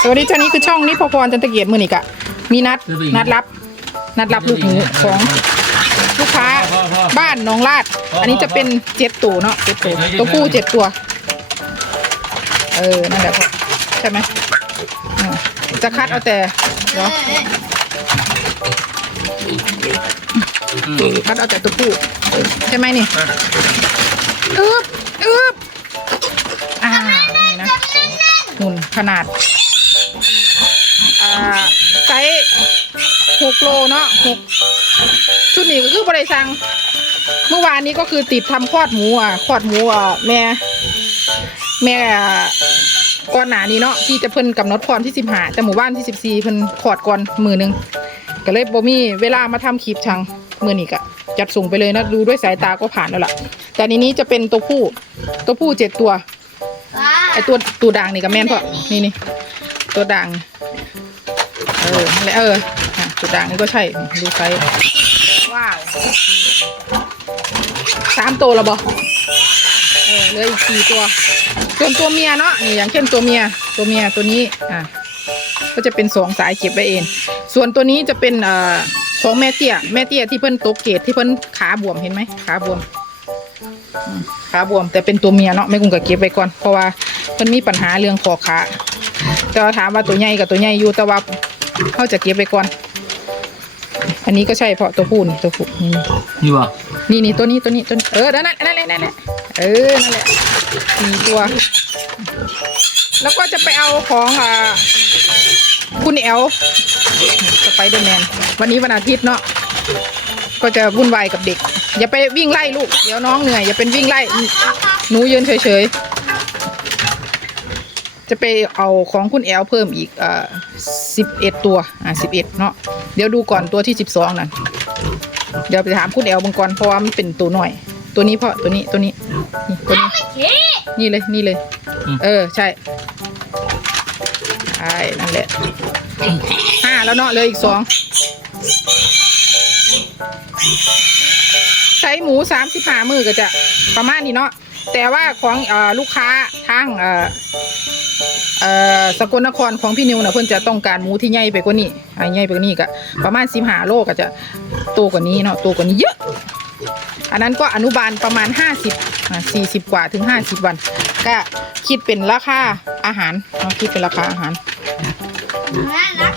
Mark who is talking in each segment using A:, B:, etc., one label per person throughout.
A: สวัสดีท่านี้คือช่องนิพพรจันตะเกียรติมือนี่กะ มีนัดนัดรับ นัดรับลูกหมูของลูกค้าบ้านหน้องลาด อันนี้จะเป็นเจ็ดตัวเนาะเจ็ดตัวตัวผู้เจ็ดตัว เออนั่นแหละพ่อใช่ไหมอ่าจะคัดเอาแต่เนาะคัดเอาแต่ตัวผู้ใช่ไหมนี่อึ๊บอึ๊บอ่านี่นะหุ่นขนาดอ่า ไซส์หกโลเนาะหกชุดนี้ก็คือบริสั่งเมื่อวานนี้ก็คือติดทำคลอดหมูอะคลอดหมูอะแม่ แม่ก่อนหนานี้เนาะที่จะเพิ่นกำหนดคลอดที่สิบห้าแต่หมู่บ้านที่สิบสี่เพิ่นคลอดก่อนมือหนึงก็เลยบ่มีเวลามาทำคลิปชังมือนี้ก็จัดส่งไปเลยนะดูด้วยสายตาก็ผ่านแล้วล่ะ แต่ในนี้จะเป็นตัวผู้ตัวผู้เจ็ดตัว
B: ว้า
A: ไอตัวตัวด่างนี่กับแม่นเพราะนี่นี่ตัวด่าง เออนั่นแหละเอออะตัวด่างนี่ก็ใช่ ดูไซส์ว้าวสามตัวและบอเออเหลืออีกสี่ตัว ส่วนตัวเมียเนาะนี่อย่างเช่นตัวเมีย ตัวเมียตัวนี้อะก็จะเป็นสองสายเก็บไว้เอง ส่วนตัวนี้จะเป็นเอ่อของแม่เตี้ยแม่เตี้ยที่เพิ่นตกเกตที่เพิ่นขาบวมเห็นไหมขาบวมขาบวมแต่เป็นตัวเมียเนาะไม่กุ้งกับเก็บไว้ก่อนเพราะว่ามันมีปัญหาเรื่องคอขาแต่ว่าถามว่าตัวใหญ่กับตัวใหญ่อยู่แต่ว่า เขาจะเก็บไว้ก่อน อันนี้ก็ใช่เพราะตัวผู้นี่ตัวผู้นี่
C: นี่วะ
A: นี่นี่ตัวนี้ตัวนี้ตัวนี้เออนั่นแหละนั่นแหละนั่นแหละเออนั่นแหละสี่ตัว แล้วก็จะไปเอาของอ่าคุณแอลสไปเดอร์แมนวันนี้วันอาทิตย์เนาะก็จะวุ่นวายกับเด็ก อย่าไปวิ่งไล่ลูก เดี๋ยวน้องเหนื่อยอย่าเป็นวิ่งไล่หนูยืนเฉยๆ จะไปเอาของคุณแอลเพิ่มอีกอ่าสิบเอ็ดตัวอ่าสิบเอ็ดเนาะเดี๋ยวดูก่อนตัวที่สิบสองนั่นเดี๋ยวไปถามคุณแอลบังกรเพราะว่ามันเป็นตัวหน่อย ตัวนี้เพราะตัวนี้ตัวนี้นี่ตัวนี้นี่เลยนี่เลยเออใช่ใช่นั่นแหละห้าแล้วเนาะเหลยอีกสองใช้หมูสามสิบห้ามือก็จะประมาณนี้เนาะแต่ว่าของเอ่อลูกค้าทางเอ่อ เอ่อสกลนครของพี่นิวนะเพื่อนจะต้องการหมูที่ใหญ่ไปกว่านี้อ่าใหญ่ไปกว่านี้ก็ประมาณสิบห้าโลก็จะโตกว่านี้เนาะโตกว่านี้เยอะ อันนั้นก็อนุบาลประมาณ50อ่า40กว่าถึง50วัน ก็คิดเป็นราคาอาหารเอาคิดเป็นราคาอาหาร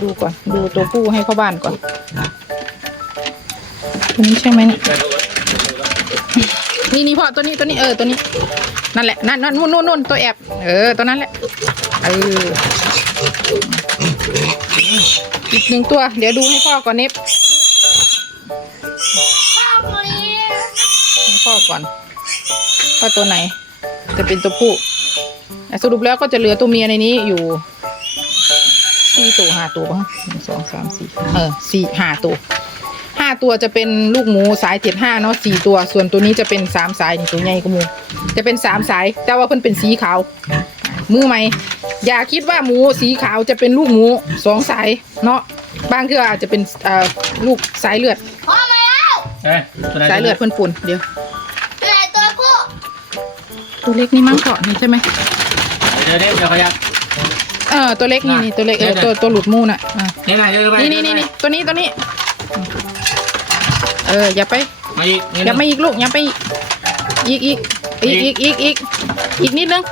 A: ดูก่อนดูตัวผู้ให้เข้าบ้านก่อนตัวนี้ใช่ไหมเนี่ยนี่นี่พ่อตัวนี้ตัวนี้เออตัวนี้นั่นแหละนั่นนั่นนู่นนู่นตัวแอบเออตัวนั้นแหละ เอออีกหนึ่งตัว เดี๋ยวดูให้พ่อก่อนเน็บให้พ่อก่อนว่าตัวไหน จะเป็นตัวผู้สรุปแล้วก็จะเหลือตัวเมียในนี้อยู่สี่ตัวห้าตัวบ้างหนึ่งสองสามสี่เออสี่ห้าตัวห้าตัวจะเป็นลูกหมูสายเจ็ดห้าเนาะสี่ตัว ส่วนตัวนี้จะเป็นสามสายตัวใหญ่กว่าหมู จะเป็นสามสาย แต่ว่าเพิ่นเป็นสีขาว มือใหม่ อย่าคิดว่าหมูสีขาวจะเป็นลูกหมูสองสายเนาะบางเทื่ออาจจะเป็นเอ่อลูกสายเลือด
B: พ่อมาแล้ว
C: เอ้ยตัวไหน
A: สายเลือดเพิ่นปุ่นเดี๋ยว
B: ไหนตัวผู้
A: ตัวเล็กนี่มั้งเกาะนี่ใช่ไหม
C: เดี๋ยวเดี๋ยวเดี๋ยวขยับ
A: เออตัวเล็กนี่นี่ตัวเล็กเออตัวตัวหลุดมูน่ะอะ
C: นี่ไหนเดี๋ยวไป
A: นี่นี่นี่นี่ตัวนี้ตัวนี้ เอออย่าไป
C: มาอีกนี่
A: อย่ามาอีกลูกอย่าไปอีกอีกอีกอีกอีกอีกอีกนิดนึง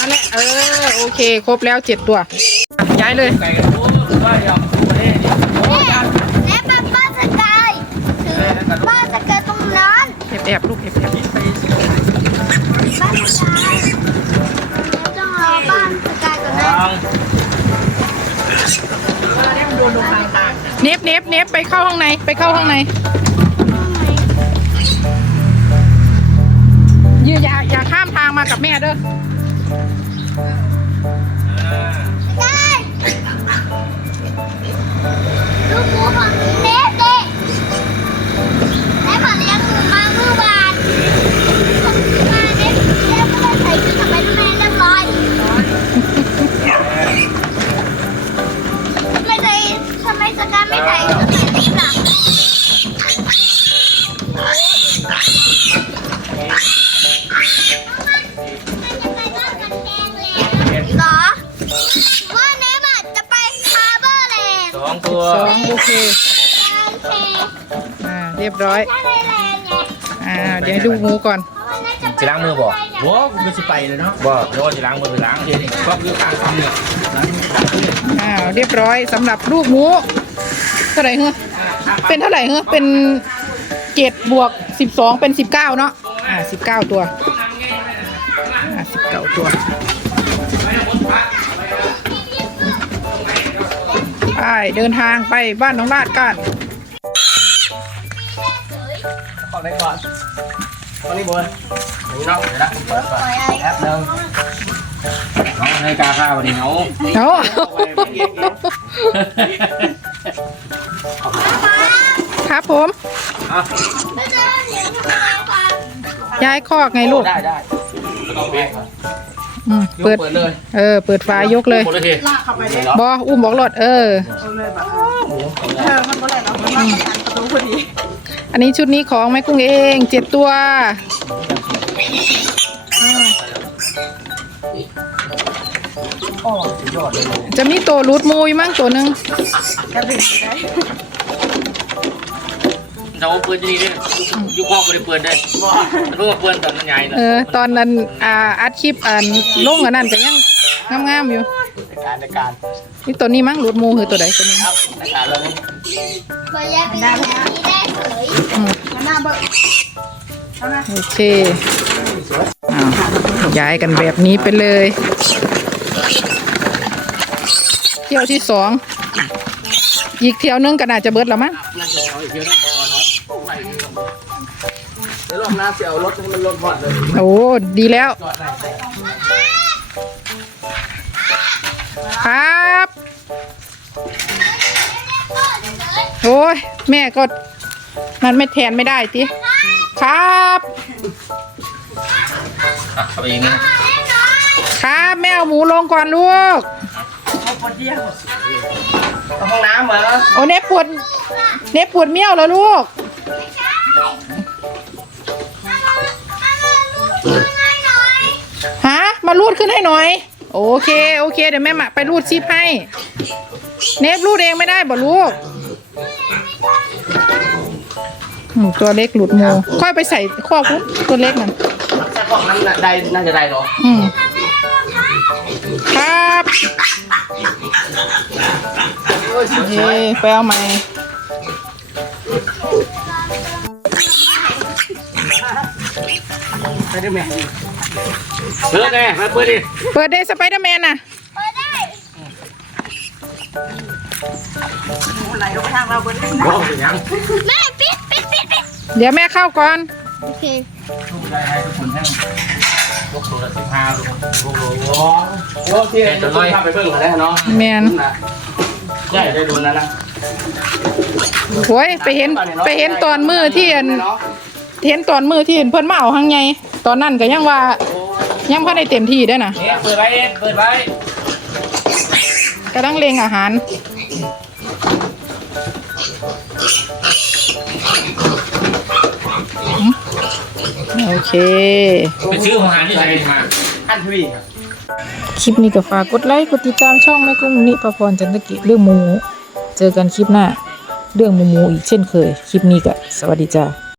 A: นั่นแหละเออโอเค ครบแล้วเจ็ดตัวอะย้ายเลย
C: ไก่กันโอ้ยว่าอยากประเทศนี่โอ้ยยัง
B: แม่ป้าป้าสกายถือป้าสกายตรงนั้น
A: แอบแอบลูกแอบแอบ
B: ป้าสกายต้องรอป้าสกายก่อนนะ
C: วาง
A: เน็บเน็บเน็บไปเข้าห้องในไปเข้าห้องในยือย่าอย่าข้ามทางมากับแม่เด้อ
B: ได้ นด์
C: สองตัว
A: สองโอเค
B: โอเค
A: อ่า เรียบร้อย
B: ถ้าไทยแลนด์ไง
A: อ่า เดี๋ยวให้ดูหมูก่อน
B: เพราะว่าน่าจะไป
C: จะล้างมือบอก
B: ไทยแลนด์
C: โว้กูไม่ใช่ไปเลยเนาะบอกโยจะล้างมือไปล้างเดี๋ยวนี้ก็คือการทำเนี่ยล้างมือล้างมือ
A: อ้าวเรียบร้อยสำหรับลูกหมูเท่าไหร่เหรอเป็นเท่าไหร่เหรอเป็นเจ็ดบวกสิบสองเป็นสิบเก้าเนาะอ่าสิบเก้าตัวอ่าสิบเก้าตัว ไปเดินทางไปบ้านน้องลาดกัน
C: ขอไปก่อนตอนนี้บนนี่เนาะเดี๋ยวนะเปิดก่อนแป๊บนึงน้องให้กาข้าววันนี้เขา
A: เอาครับผม
C: อะ
B: ไม่เจอเดี๋ยวทำไมวะ
A: ย้ายคอกไงลูก
C: ได้ได้ต้องเบรก
A: อืม
C: ยก
A: เปิด
C: เปิดเลย
A: เออ เปิดฝายกเลย
C: หมดเลยที
A: บออุ้มบอกรถเอออันนี้ชุดนี้ของแม่กุ้งเองเจ็ดตัวอ่าจะมีตัวรูดมูยมั้งตัวหนึ่ง
C: เราเปิดที่นี่ด้วยยุคพ่อไม่ได้เปิดได้เพิ่งมาเปิดตอนมันใหญ่เลย
A: เออตอนนั้นอ่าอัดคลิปอันลงอันนั้นก็ยังงามๆอยู่
C: ในการในการ
A: นี่ตัวนี้มั้งรูดมูคือตัวใดตัวนี้
C: ครับในการเลย
B: ขอย้ายไปแบบนี้ได้เฉย
A: อืมโอเคอ้าวย้ายกันแบบนี้ไปเลยเที่ยวที่สองอีกเที่ยวนึงก็น่าจะเบิดแล้วมั้ง
C: น่าจะเอาอีกเยอะนะพอเนาะเดี๋ยวรอบหน้าเสียวรถให้มันลดพอดเลย
A: โอ้ดีแล้ว
C: จอดไหน
A: ครับโอ้ยแม่ก็มันไม่แทนไม่ได้ติครับ
C: อะเข้าไปอีกนิด
A: ครับแม่เอาหมูลงก่อนลูก
C: ห้องน้ำเหรอ
A: โอ้เน็บปวดเน็บปวดเมี่ยวแล้ วลูกฮะมารูดขึ้นให้หน่อย โอเคโอเค เดี๋ยวแม่มาไปรูดซิปให้ เนฟรูดเองไม่ได้บ่ลูกอืมตัวเล็กหลุดโมค่อยไปใส่ข้อพุ้นตัวเล็กนั่น
C: แต่ห้องนั้นน่ะได้น่าจะได้เหรอ
A: อืมครับโอเคไปเอาใหม่
C: ไปได้ไหมเปิดแน่มาเปิดดิ
A: เปิดเดสไปเดอร์แมนน่ะ
B: เปิดได้
C: บอกไปยัง
B: แม่ปิดปิดปิดปิด
A: เดี๋ยวแม่เข้าก่อน
B: โอเค
C: ลูกได้ให้ทุกคนให้ลูกโลละสิบห้าลูกลูกโลโอ้โหที่จะน้อยพาไปเบิ่งมาแล้วเนาะ
A: แมน
C: ใช่ได้ดูนะนะ
A: โอ้ยไปเห็นไปเห็นตอนมือที่อันเห็นตอนมือที่เห็นเพิ่นมาเอาหังไง ตอนนั้นก็ยังว่ายังพอได้เต็มที่เด้อนะ
C: เนี่ยเปิดไว้เปิดไว้
A: กำลังเลงอาหารอืมโอเค
C: ไปซื้อของอาหารที่ไหนมาท่านทวี
A: คลิปนี้ก็ฝากกดไลค์กดติดตามช่องแม่กุ้งนิประพรจันทกิจเรื่องหมู เจอกันคลิปหน้า เรื่องหมูหมูอีกเช่นเคย คลิปนี้ก็สวัสดีจ้า